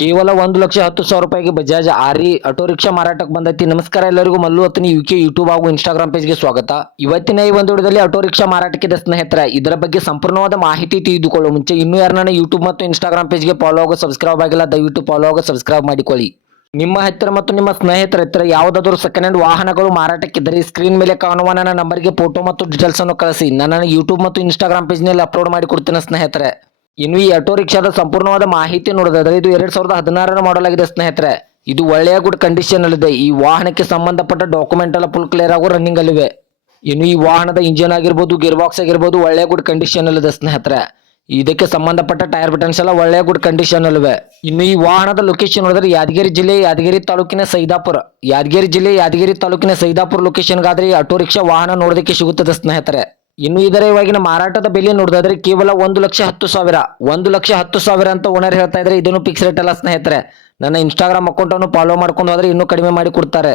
ಕೇವಲ ಒಂದು ಲಕ್ಷ ಹತ್ತು ಸಾವಿರ ರೂಪಾಯಿಗೆ ಬಜಾಜ್ ಆರಿ ಆಟೋ ರಿಕ್ಷಾ ಮಾರಾಟಕ್ಕೆ ಬಂದೈತಿ. ನಮಸ್ಕಾರ ಎಲ್ಲರಿಗೂ, Mallu Athani U K YouTube ಹಾಗೂ ಇನ್ಸ್ಟಾಗ್ರಾಮ್ ಪೇಜ್ಗೆ ಸ್ವಾಗತ. ಇವತ್ತಿನ ಈ ಒಂದು ವಿಡಿಯೋದಲ್ಲಿ ಆಟೋ ರಿಕ್ಷಾ ಮಾರಾಟಕ್ಕಿದೆ ಸ್ನೇಹಿತರೆ. ಇದರ ಬಗ್ಗೆ ಸಂಪೂರ್ಣವಾದ ಮಾಹಿತಿ ತಿಳಿದುಕೊಳ್ಳುವ ಮುಂಚೆ ಇನ್ನೂ ಯಾರನ್ನ ಯೂಟ್ಯೂಬ್ ಮತ್ತು ಇನ್ಸ್ಟಾಗ್ರಾಮ್ ಪೇಜ್ಗೆ ಫಾಲೋ ಆಗೋ ಸಬ್ಸ್ಕ್ರೈಬ್ ಆಗಿಲ್ಲ, ದಯವಿಟ್ಟು ಫಾಲೋ ಆಗೋ ಸಬ್ಸ್ಕ್ರೈಬ್ ಮಾಡಿಕೊಳ್ಳಿ. ನಿಮ್ಮ ಹತ್ತಿರ ಮತ್ತು ನಿಮ್ಮ ಸ್ನೇಹಿತರ ಹತ್ತಿರ ಯಾವುದಾದರೂ ಸೆಕೆಂಡ್ ಹ್ಯಾಂಡ್ ವಾಹನಗಳು ಮಾರಾಟಕ್ಕಿದ್ದರೆ ಸ್ಕ್ರೀನ್ ಮೇಲೆ ಕಾಣುವ ನನ್ನ ನಂಬರ್ಗೆ ಫೋಟೋ ಮತ್ತು ಡೀಟೇಲ್ಸ್ ಅನ್ನು ಕಳಿಸಿ. ನನ್ನ ಯೂಟ್ಯೂಬ್ ಮತ್ತು ಇನ್ಸ್ಟಾಗ್ರಾಮ್ ಪೇಜ್ನಲ್ಲಿ ಅಪ್ಲೋಡ್ ಮಾಡಿಕೊಡ್ತೀನಿ ಸ್ನೇಹಿತರೆ. ಇನ್ನು ಈ ಆಟೋ ರಿಕ್ಷಾದ ಸಂಪೂರ್ಣವಾದ ಮಾಹಿತಿ ನೋಡೋದಾದ್ರೆ ಇದು ಎರಡ್ ಸಾವಿರದ ಹದಿನಾರರ ಮಾಡಲ್ ಆಗಿದೆ ಸ್ನೇಹಿತರೆ. ಇದು ಒಳ್ಳೆಯ ಗುಡ್ ಕಂಡೀಷನ್ ಅಲ್ಲಿದೆ ಈ ವಾಹನಕ್ಕೆ ಸಂಬಂಧಪಟ್ಟ ಡಾಕ್ಯುಮೆಂಟ್ ಎಲ್ಲ ಫುಲ್ ಕ್ಲಿಯರ್ ಆಗೋ ರನ್ನಿಂಗ್ ಅಲ್ಲಿವೆ. ಇನ್ನು ಈ ವಾಹನದ ಇಂಜಿನ್ ಆಗಿರ್ಬೋದು ಗಿರ್ ಬಾಕ್ಸ್ ಆಗಿರ್ಬೋದು ಒಳ್ಳೆಯ ಗುಡ್ ಕಂಡೀಷನ್ ಅಲ್ಲಿದೆ ಸ್ನೇಹಿತರೆ. ಇದಕ್ಕೆ ಸಂಬಂಧಪಟ್ಟ ಟೈರ್ ಬಟನ್ಸ್ ಎಲ್ಲ ಒಳ್ಳೆಯ ಗುಡ್ ಕಂಡೀಷನ್ ಅಲ್ಲಿವೆ ಇನ್ನು ಈ ವಾಹನದ ಲೊಕೇಶನ್ ನೋಡಿದ್ರೆ ಯಾದಗಿರಿ ಜಿಲ್ಲೆ, ಯಾದಗಿರಿ ತಾಲೂಕಿನ ಸೈದಾಪುರ. ಯಾದಗಿರಿ ಜಿಲ್ಲೆ, ಯಾದಗಿರಿ ತಾಲೂಕಿನ ಸೈದಾಪುರ ಲೊಕೇಶನ್ಗಾದ್ರೆ ಈ ಆಟೋ ರಿಕ್ಷಾ ವಾಹನ ನೋಡೋದಕ್ಕೆ ಸಿಗುತ್ತದೆ ಸ್ನೇಹಿತರೆ. ಇನ್ನು ಇದರ ಇವಾಗಿನ ಮಾರಾಟದ ಬೆಲೆ ನೋಡೋದಾದ್ರೆ ಕೇವಲ ಒಂದು ಲಕ್ಷ ಹತ್ತು ಸಾವಿರ, ಒಂದು ಲಕ್ಷ ಹತ್ತು ಸಾವಿರ ಅಂತ ಓನರ್ ಹೇಳ್ತಾ ಇದ್ರೆ ಇದನ್ನು ಫಿಕ್ಸ್ ರೇಟ್ ಅಲ್ಲ ಸ್ನೇಹಿತರೆ. ನನ್ನ ಇನ್ಸ್ಟಾಗ್ರಾಮ್ ಅಕೌಂಟ್ ಅನ್ನು ಫಾಲೋ ಮಾಡ್ಕೊಂಡು ಹೋದ್ರೆ ಇನ್ನೂ ಕಡಿಮೆ ಮಾಡಿ ಕೊಡ್ತಾರೆ.